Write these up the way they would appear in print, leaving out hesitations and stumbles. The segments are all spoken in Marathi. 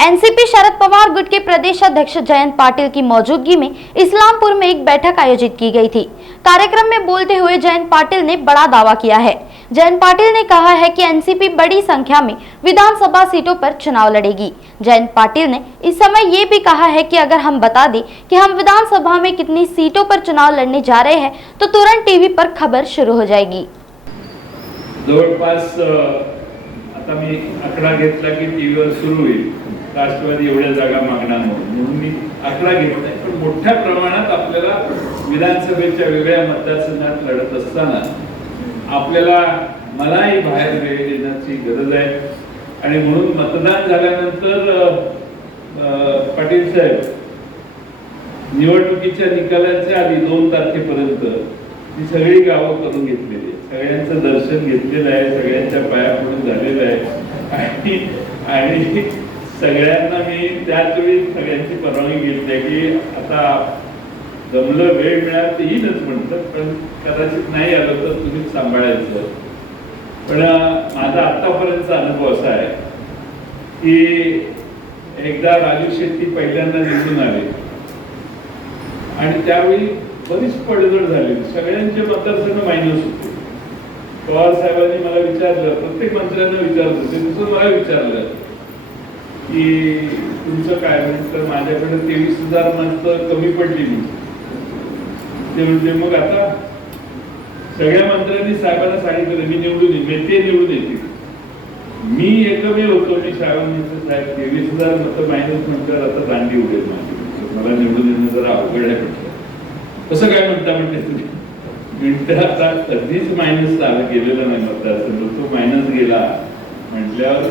एनसीपी शरद पवार गुट के प्रदेश अध्यक्ष जयंत पाटिल की मौजूदगी में इस्लामपुर में एक बैठक आयोजित की गई थी। कार्यक्रम में बोलते हुए जयंत पाटिल ने बड़ा दावा किया है। जयंत पाटिल ने कहा है कि एनसीपी बड़ी संख्या में विधानसभा सीटों पर चुनाव लड़ेगी। जयंत पाटिल ने इस समय ये भी कहा है कि अगर हम बता दें कि हम विधानसभा में कितनी सीटों पर चुनाव लड़ने जा रहे हैं तो तुरंत टीवी पर खबर शुरू हो जाएगी। जवळपास आता मी आकडा घेतला की टीव्हीवर सुरू होईल, राष्ट्रवादी एवढ्या जागा मागणार म्हणून मी आकडा घेतलाय। पण मोठ्या प्रमाणात आपल्याला विधानसभेच्या वेगळ्या मतदारसंघात लढत असताना आपल्याला मलाही बाहेर वेळ देण्याची गरज आहे आणि म्हणून मतदान झाल्यानंतर पाटील साहेब निवडणुकीच्या निकालाच्या आधी 2 तारखेपर्यंत ही सगळी गावं करून घेतलेली आहे, सगळ्यांचं दर्शन घेतलेलं आहे, सगळ्यांच्या पाया पडून झालेलं आहे आणि सगळ्यांना मी त्याच वेळी सगळ्यांची परवानगी घेतली आहे की आता जमलं वेळ मिळाला तर येईलच म्हणतात, पण कदाचित नाही आलं तर तुम्हीच सांभाळायचं। पण माझा आतापर्यंतचा अनुभव असा आहे की एकदा राजू शेट्टी पहिल्यांदा निवडून आले आणि त्यावेळी बरीच पडझड झाली, सगळ्यांचे मतदारसंघ मायनस होते। पवार साहेबांनी मला विचारलं, प्रत्येक मंत्र्यांना विचारत होते, तसं मला विचारलं की तुमचं काय म्हणतं, माझ्याकडे 23,000 मतं कमी पडली ते म्हणजे मग आता सगळ्या मंत्र्यांनी साहेबांना सांगितलं मी निवडून येईल, ते निवडून येतील। मी एकमेव होतो, मी साहेबांनी साहेब 23,000 मतं मायनस म्हणतात, आता दांडी उडेल माझी, मला निवडून येणं जरा अवघड आहे म्हटलं। कसं काय म्हणता म्हणते तुम्ही म्हणते, आता कधीच मायनस आलं गेलेलं नाही मतदारसंघ, तो मायनस गेला म्हटल्यावर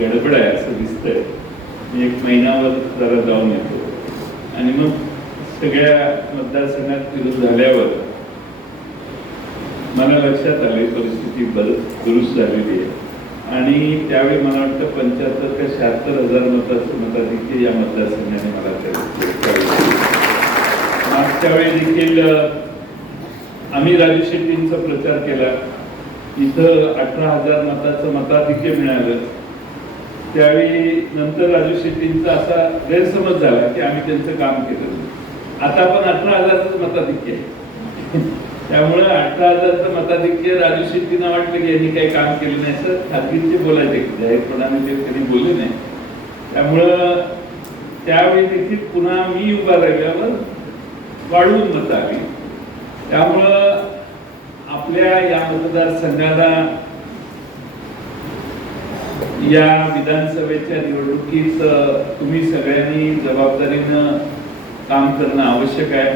गडबड आहे असं दिसतंय। मी 1 महिन्यावर जरा जाऊन येतो आणि मग सगळ्या मतदारसंघात फिरून झाल्यावर मला लक्षात आले परिस्थिती दुरुस्त झालेली आहे आणि त्यावेळी मला वाटतं 75,000 का 76,000 मताधिक्य या मतदारसंघाने मला मागच्या वेळी देखील आम्ही राजू शेट्टींचा प्रचार केला, इथं 18,000 मताचं मताधिक्य मिळालं। त्यावेळी नंतर राजू शेट्टींचा असा गैरसमज झाला की आम्ही त्यांचं काम केलं, आता पण 18,000चं मताधिक्य आहे त्यामुळे 18,000चं मताधिक्य राजू शेट्टींना वाटलं की यांनी काही काम केलं नाही, असं खात्रीचे बोलायचे, जाहीरपणाने ते कधी बोलले नाही। त्यामुळं त्यावेळी देखील पुन्हा मी उभा राहिल्यावर वाढवून मतं आली। त्यामुळं आपल्या या मतदारसंघाला या विधानसभेच्या निवडणुकीत तुम्ही सगळ्यांनी जबाबदारीनं काम करणं आवश्यक आहे।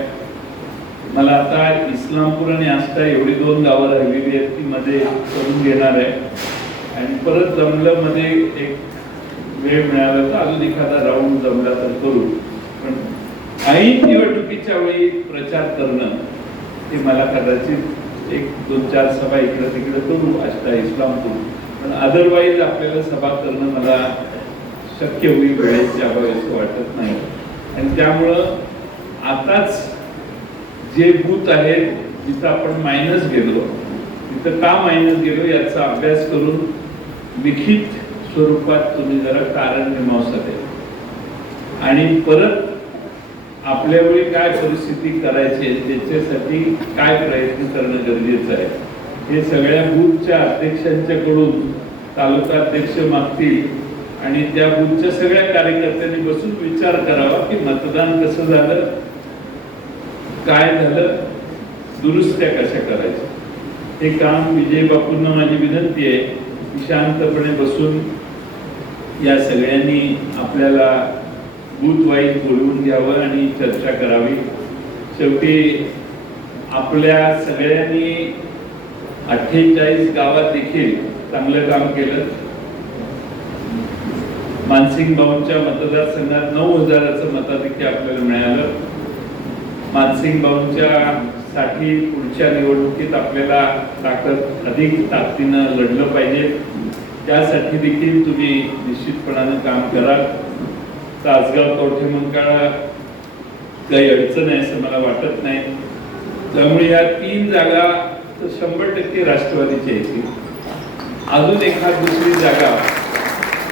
मला आता इस्लामपूर आणि आष्टा एवढी 2 गावं राहिलेली आहेत ती मध्ये करून घेणार आहे आणि परत जमलं मध्ये एक वेळ मिळाला तर अजून एखादा राऊंड जमला तर करू। पण ऐन निवडणुकीच्या वेळी प्रचार करणं हे मला कदाचित 1-2-4 सभा इकडे तिकडे करू आष्टा इस्लामपूर, पण अदरवाईज आपल्याला सभा करणं मला शक्य होईल, वेळेची अभाव असं वाटत नाही। आणि त्यामुळं आताच जे बूथ आहेत जिथं आपण मायनस गेलो, तिथं का मायनस गेलो याचा अभ्यास करून लिखित स्वरूपात तुम्ही जरा कारण मीमांसा द्या आणि परत आपल्या वेळी काय परिस्थिती करायची आहे त्याच्यासाठी काय प्रयत्न करणं गरजेचं आहे हे सगळ्या बूथच्या अध्यक्षांच्याकडून तालुका अध्यक्ष मागतील आणि त्या बूथच्या सगळ्या कार्यकर्त्यांनी बसून विचार करावा की मतदान कसं झालं, काय झालं, दुरुस्त्या कशा करायच्या। हे काम विजय बापूंना माझी विनंती आहे की शांतपणे बसून या सगळ्यांनी आपल्याला बूथ वाईज बोलवून घ्यावं आणि चर्चा करावी। शेवटी आपल्या सगळ्यांनी 48 गावात देखील चांगलं काम केलं। मानसिंग भाऊंच्या मतदारसंघात 9,000चं मताधिक्य आपल्याला मिळालं। मानसिंग भाऊंच्या साठी पुढच्या निवडणुकीत आपल्याला अधिक ताकदीनं लढलं पाहिजे, त्यासाठी देखील तुम्ही निश्चितपणानं काम करा। तासगाव कवठे मंकाळा काही अडचण आहे असं मला वाटत नाही, त्यामुळे या 3 जागा तर 100% राष्ट्रवादीच्या येतील। अजून एखाद दुसरी जागा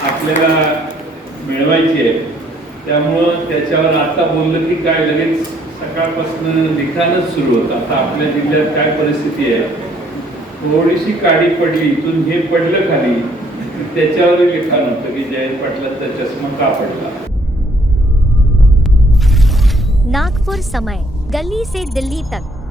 आपल्याला मिळवायची आहे. त्यामुळं त्याच्यावर आता बोललं की काय लगेच सकाळपासून लिखाणच सुरू होतं. आता आपल्या जिल्ह्यात काय परिस्थिती आहे, थोडीशी काडी पडली, इथून हे पडलं खाली, त्याच्यावर लिखाण होतं की जयंत पाटलांचा चष्मा का पडला. नागपुर समय, गली से दिल्ली तक।